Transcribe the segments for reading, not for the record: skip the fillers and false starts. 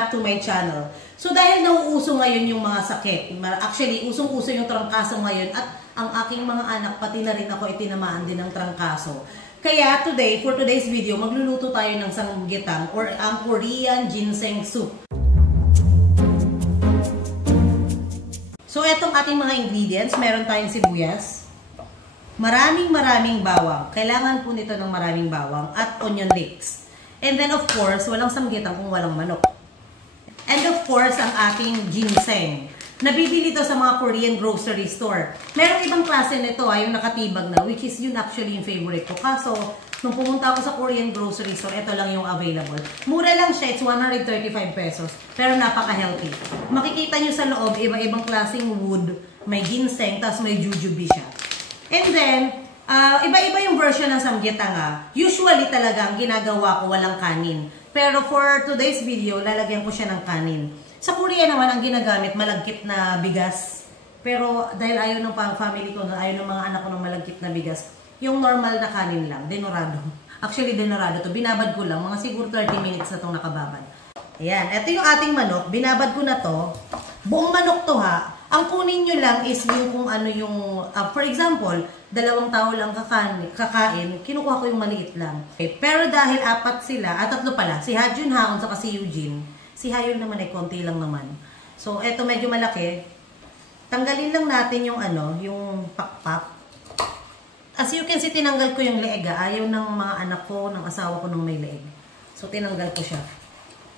back to my channel. So dahil nauuso ngayon yung mga sakit, actually usong-uso yung trangkaso ngayon at ang aking mga anak, pati na rin ako itinamaan din ng trangkaso. Kaya today, for today's video, magluluto tayo ng samgyetang or ang Korean ginseng soup. So etong ating mga ingredients, meron tayong sibuyas, maraming bawang. Kailangan po nito ng maraming bawang at onion leeks. And then of course, walang samgyetang kung walang manok. And of course, ang ating ginseng. Nabibili ito sa mga Korean grocery store. Merong ibang klase nito, yung nakatibag na, which is yun actually yung favorite ko. Kaso, nung pumunta ako sa Korean grocery store, ito lang yung available. Mura lang siya, it's 135 pesos. Pero napaka-healthy. Makikita nyo sa loob, iba-ibang klaseng wood, may ginseng, tapos may jujube siya. And then, iba-iba yung version ng samgyetang. Usually talaga, ang ginagawa ko walang kanin. Pero for today's video, lalagyan ko siya ng kanin. Sa Korea naman, ang ginagamit, malagkit na bigas. Pero dahil ayaw ng family ko, ayaw ng mga anak ko ng malagkit na bigas, yung normal na kanin lang, denorado. Actually, denorado to. Binabad ko lang, mga siguro 30 minutes na itong nakababad. Ayan, ito yung ating manok. Binabad ko na to. Buong manok to Ang kunin nyo lang is yung kung ano yung, for example, 2 tao lang kakain, kinukuha ko yung maliit lang. Okay. Pero dahil 4 sila, 3 pala, si Hajun Haon saka si Eugene, si Hayol naman ay konti lang naman. So, eto medyo malaki. Tanggalin lang natin yung yung pakpak. As you can see, tinanggal ko yung leeg. Ayaw ng mga anak ko, ng asawa ko nung may leeg. So, tinanggal ko siya.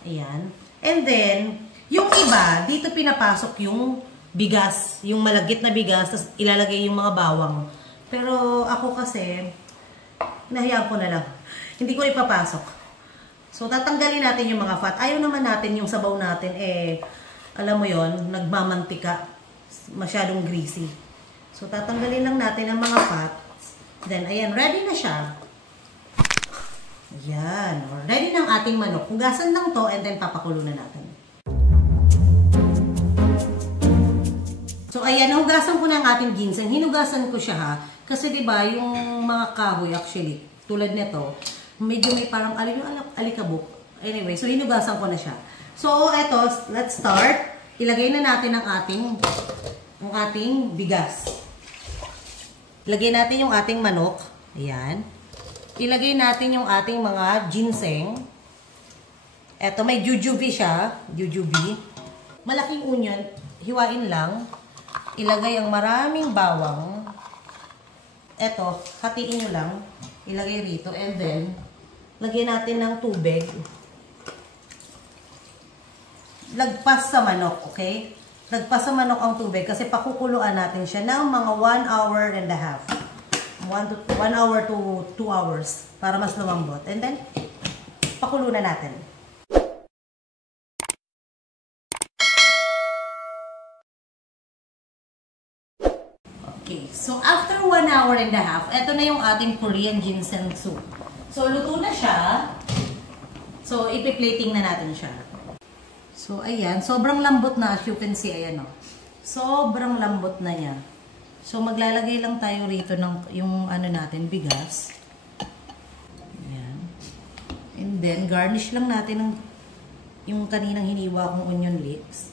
Ayan. And then, yung iba, dito pinapasok yung bigas, yung malagkit na bigas, tapos ilalagay yung mga bawang. Pero ako kasi, nahiyaan ko na lang. Hindi ko ipapasok. So, tatanggalin natin yung mga fat. Ayaw naman natin yung sabaw natin, alam mo yon, nagmamantika. Masyadong greasy. So, tatanggalin lang natin ang mga fat. Then, ayan, ready na siya. Ayan. Ready ng ating manok. Hugasan lang to and then papakulo na natin. So, ayan, hugasan ko na ang ating ginseng. Hinugasan ko siya kasi diba, yung mga kahoy actually, tulad nito, medyo may parang alikabok. Anyway, so hinugasan ko na siya. So, eto, let's start. Ilagay na natin ang ating bigas. Ilagay natin yung ating manok. Ayan. Ilagay natin yung ating mga ginseng. Eto, may jujube siya. Jujube. Malaking onion. Hiwain lang. Ilagay ang maraming bawang. Eto, hatiin nyo lang. Ilagay rito. And then, lagyan natin ng tubig. Lagpas sa manok, okay? Lagpas sa manok ang tubig kasi pakukuluan natin siya ng mga 1 hour and a half. 1 hour to 2 hours para mas lumambot. And then, pakulo na natin. Okay, so after 1 hour and a half, ito na yung ating Korean ginseng soup. So, luto na siya. So, ipi-plating na natin siya. So, ayan. Sobrang lambot na, as you can see. Ayan, o. Sobrang lambot na niya. So, maglalagay lang tayo rito ng yung natin, bigas. Ayan. And then, garnish lang natin ng yung kaninang hiniwa kong onion leeks.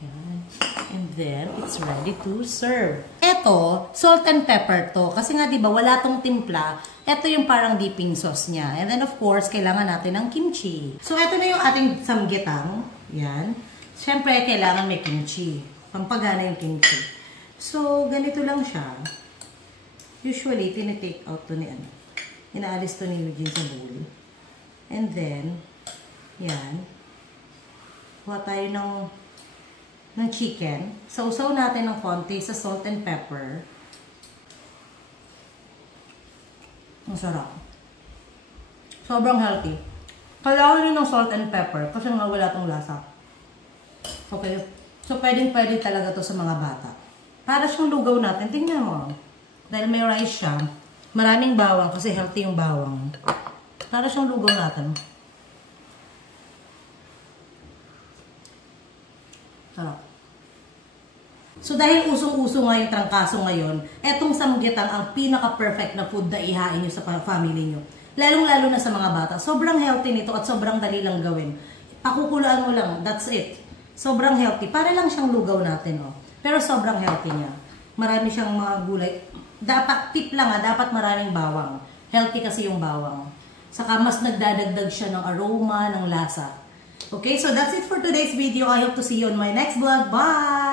Ayan. And then, it's ready to serve. Ito, salt and pepper to. Kasi nga, diba, wala tong timpla. Ito yung parang dipping sauce niya. And then, of course, kailangan natin ng kimchi. So, ito na yung ating samgyetang. Yan. Siyempre, kailangan may kimchi. Pampagana yung kimchi. So, ganito lang siya. Usually, tinitake out to ni inaalis to ni Eugene sa bowl. And then, yan. Kuha tayo ng chicken. Sausaw natin ng konti sa salt and pepper. Masarap. Sobrang healthy. Kailangan nyo ng salt and pepper kasi nga wala tong lasa. Okay? So, pwedeng-pwede talaga to sa mga bata. Para siyang lugaw natin. Tingnan mo. Dahil may rice siya, maraming bawang kasi healthy yung bawang. Para siyang lugaw natin. Sarap. So, dahil usong-uso nga yung trangkaso ngayon, etong samgyetang ang pinaka-perfect na food na ihain nyo sa family nyo. Lalong-lalo na sa mga bata. Sobrang healthy nito at sobrang dali lang gawin. Pakukulaan mo lang, that's it. Sobrang healthy. Para lang siyang lugaw natin, oh. Pero sobrang healthy niya. Marami siyang mga gulay. Dapat, tip lang dapat maraming bawang. Healthy kasi yung bawang. Saka mas nagdadagdag siya ng aroma, ng lasa. Okay, so that's it for today's video. I hope to see you on my next vlog. Bye!